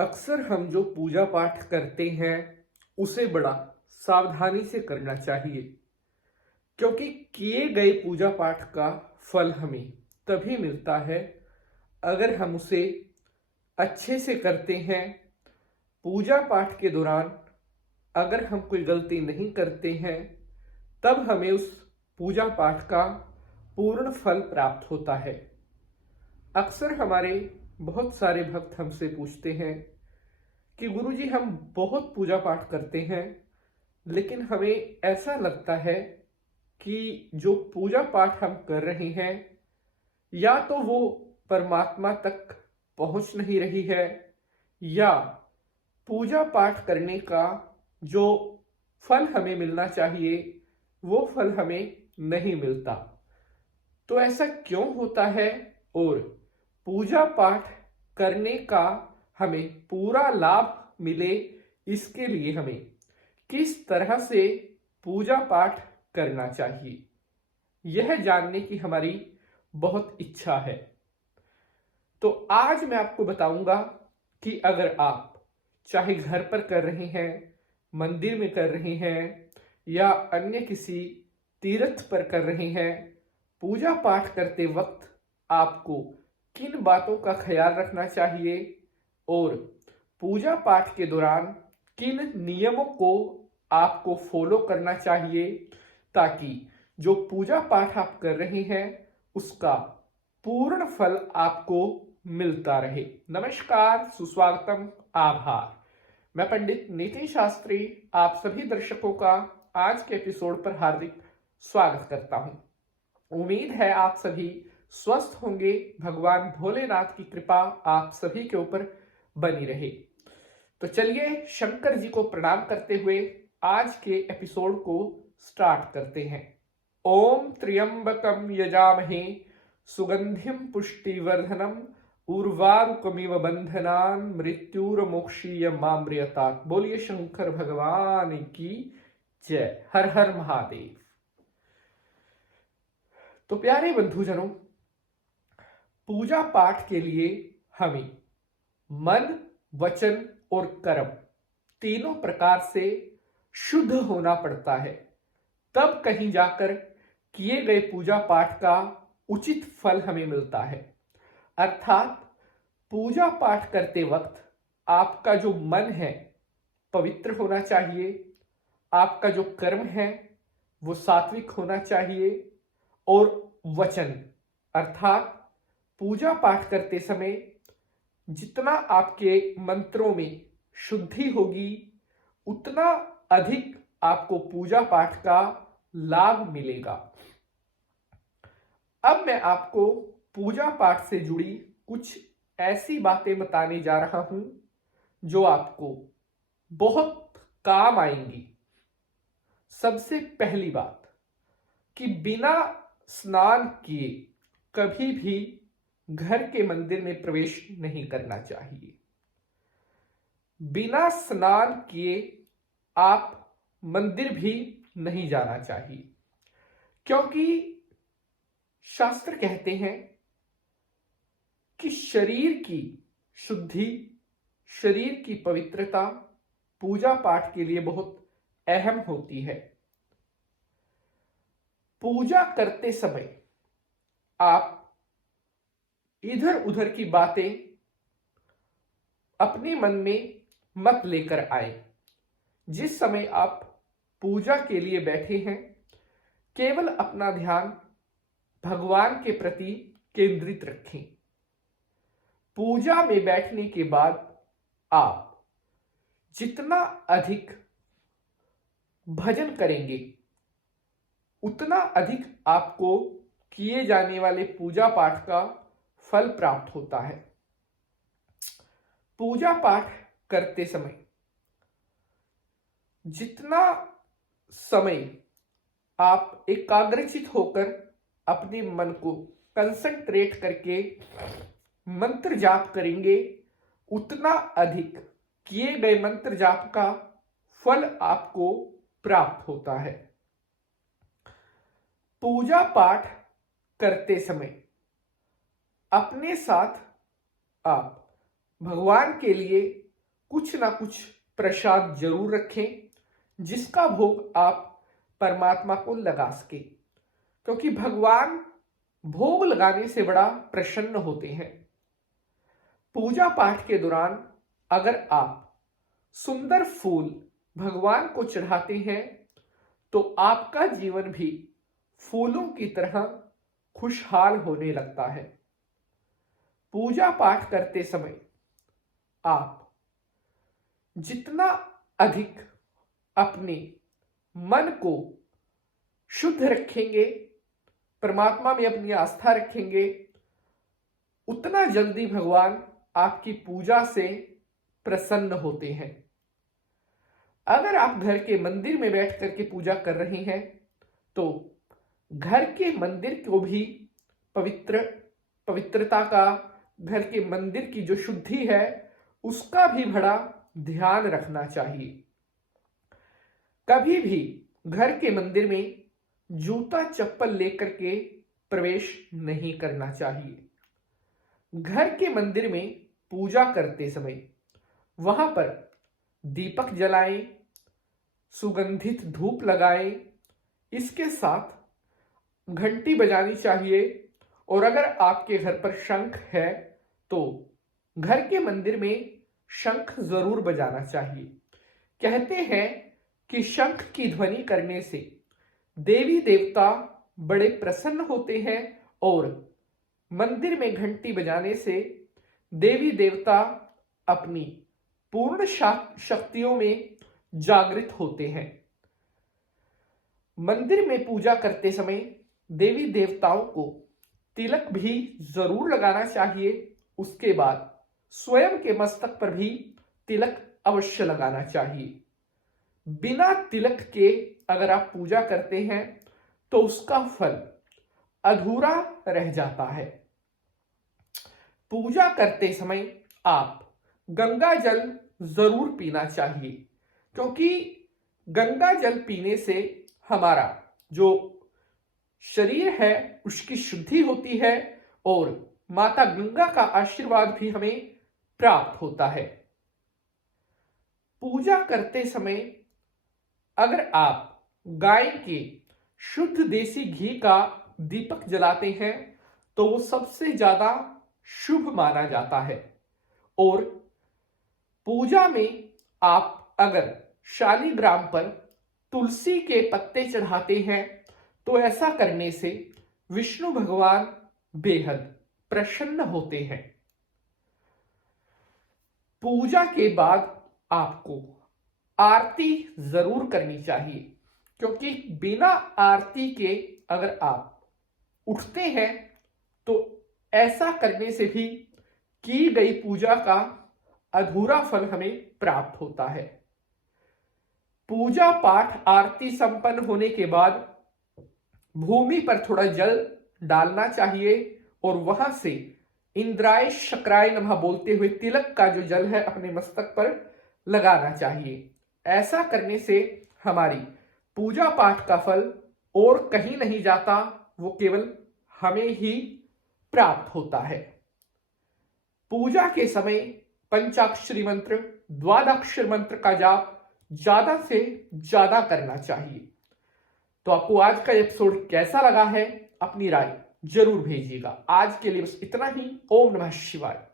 अक्सर हम जो पूजा पाठ करते हैं उसे बड़ा सावधानी से करना चाहिए, क्योंकि किए गए पूजा पाठ का फल हमें तभी मिलता है अगर हम उसे अच्छे से करते हैं। पूजा पाठ के दौरान अगर हम कोई गलती नहीं करते हैं तब हमें उस पूजा पाठ का पूर्ण फल प्राप्त होता है। अक्सर हमारे बहुत सारे भक्त हमसे पूछते हैं कि गुरुजी, हम बहुत पूजा पाठ करते हैं, लेकिन हमें ऐसा लगता है कि जो पूजा पाठ हम कर रहे हैं या तो वो परमात्मा तक पहुंच नहीं रही है, या पूजा पाठ करने का जो फल हमें मिलना चाहिए वो फल हमें नहीं मिलता। तो ऐसा क्यों होता है, और पूजा पाठ करने का हमें पूरा लाभ मिले, इसके लिए हमें किस तरह से पूजा पाठ करना चाहिए, यह जानने की हमारी बहुत इच्छा है। तो आज मैं आपको बताऊंगा कि अगर आप चाहे घर पर कर रहे हैं, मंदिर में कर रहे हैं, या अन्य किसी तीर्थ पर कर रहे हैं, पूजा पाठ करते वक्त आपको किन बातों का ख्याल रखना चाहिए और पूजा पाठ के दौरान किन नियमों को आपको फॉलो करना चाहिए, ताकि जो पूजा पाठ आप कर रहे हैं उसका पूर्ण फल आपको मिलता रहे। नमस्कार, सुस्वागतम, आभार। मैं पंडित नितिन शास्त्री आप सभी दर्शकों का आज के एपिसोड पर हार्दिक स्वागत करता हूं। उम्मीद है आप सभी स्वस्थ होंगे। भगवान भोलेनाथ की कृपा आप सभी के ऊपर बनी रहे। तो चलिए शंकर जी को प्रणाम करते हुए आज के एपिसोड को स्टार्ट करते हैं। ओम त्र्यंबकम यजामहे सुगंधिम पुष्टिवर्धनम उर्वारुकमिव बंधनान मृत्युर्मोक्षीय मामृतात्। बोलिए शंकर भगवान की जय। हर हर महादेव। तो प्यारे बंधुजनों, पूजा पाठ के लिए हमें मन, वचन और कर्म तीनों प्रकार से शुद्ध होना पड़ता है, तब कहीं जाकर किए गए पूजा पाठ का उचित फल हमें मिलता है। अर्थात पूजा पाठ करते वक्त आपका जो मन है पवित्र होना चाहिए, आपका जो कर्म है वो सात्विक होना चाहिए, और वचन अर्थात पूजा पाठ करते समय जितना आपके मंत्रों में शुद्धि होगी उतना अधिक आपको पूजा पाठ का लाभ मिलेगा। अब मैं आपको पूजा पाठ से जुड़ी कुछ ऐसी बातें बताने जा रहा हूं जो आपको बहुत काम आएंगी। सबसे पहली बात कि बिना स्नान किए कभी भी घर के मंदिर में प्रवेश नहीं करना चाहिए। बिना स्नान किए आप मंदिर भी नहीं जाना चाहिए, क्योंकि शास्त्र कहते हैं कि शरीर की शुद्धि, शरीर की पवित्रता पूजा पाठ के लिए बहुत अहम होती है। पूजा करते समय आप इधर उधर की बातें अपने मन में मत लेकर आए। जिस समय आप पूजा के लिए बैठे हैं, केवल अपना ध्यान भगवान के प्रति केंद्रित रखें। पूजा में बैठने के बाद आप जितना अधिक भजन करेंगे उतना अधिक आपको किए जाने वाले पूजा पाठ का फल प्राप्त होता है। पूजा पाठ करते समय जितना समय आप एकाग्रचित होकर अपने मन को कंसंट्रेट करके मंत्र जाप करेंगे, उतना अधिक किए गए मंत्र जाप का फल आपको प्राप्त होता है। पूजा पाठ करते समय अपने साथ आप भगवान के लिए कुछ ना कुछ प्रसाद जरूर रखें, जिसका भोग आप परमात्मा को लगा सके, क्योंकि भगवान भोग लगाने से बड़ा प्रसन्न होते हैं। पूजा पाठ के दौरान अगर आप सुंदर फूल भगवान को चढ़ाते हैं तो आपका जीवन भी फूलों की तरह खुशहाल होने लगता है। पूजा पाठ करते समय आप जितना अधिक अपने मन को शुद्ध रखेंगे, परमात्मा में अपनी आस्था रखेंगे, उतना जल्दी भगवान आपकी पूजा से प्रसन्न होते हैं। अगर आप घर के मंदिर में बैठ करके पूजा कर रहे हैं तो घर के मंदिर को भी पवित्रता का, घर के मंदिर की जो शुद्धि है उसका भी बड़ा ध्यान रखना चाहिए। कभी भी घर के मंदिर में जूता चप्पल लेकर के प्रवेश नहीं करना चाहिए। घर के मंदिर में पूजा करते समय वहां पर दीपक जलाएं, सुगंधित धूप लगाएं, इसके साथ घंटी बजानी चाहिए। और अगर आपके घर पर शंख है तो घर के मंदिर में शंख जरूर बजाना चाहिए। कहते हैं कि शंख की ध्वनि करने से देवी देवता बड़े प्रसन्न होते हैं और मंदिर में घंटी बजाने से देवी देवता अपनी पूर्ण शक्तियों में जागृत होते हैं। मंदिर में पूजा करते समय देवी देवताओं को तिलक भी जरूर लगाना चाहिए। उसके बाद स्वयं के मस्तक पर भी तिलक अवश्य लगाना चाहिए। बिना तिलक के अगर आप पूजा करते हैं तो उसका फल अधूरा रह जाता है। पूजा करते समय आप गंगा जल जरूर पीना चाहिए, क्योंकि गंगा जल पीने से हमारा जो शरीर है उसकी शुद्धि होती है और माता गंगा का आशीर्वाद भी हमें प्राप्त होता है। पूजा करते समय अगर आप गाय के शुद्ध देसी घी का दीपक जलाते हैं तो वो सबसे ज्यादा शुभ माना जाता है। और पूजा में आप अगर शालिग्राम पर तुलसी के पत्ते चढ़ाते हैं तो ऐसा करने से विष्णु भगवान बेहद प्रसन्न होते हैं। पूजा के बाद आपको आरती जरूर करनी चाहिए, क्योंकि बिना आरती के अगर आप उठते हैं तो ऐसा करने से भी की गई पूजा का अधूरा फल हमें प्राप्त होता है। पूजा पाठ आरती संपन्न होने के बाद भूमि पर थोड़ा जल डालना चाहिए और वहां से इंद्राय शक्राय नमः बोलते हुए तिलक का जो जल है अपने मस्तक पर लगाना चाहिए। ऐसा करने से हमारी पूजा पाठ का फल और कहीं नहीं जाता, वो केवल हमें ही प्राप्त होता है। पूजा के समय पंचाक्षरी मंत्र, द्वादक्षर मंत्र का जाप ज्यादा से ज्यादा करना चाहिए। तो आपको आज का एपिसोड कैसा लगा है, अपनी राय जरूर भेजिएगा। आज के लिए बस इतना ही। ओम नमः शिवाय।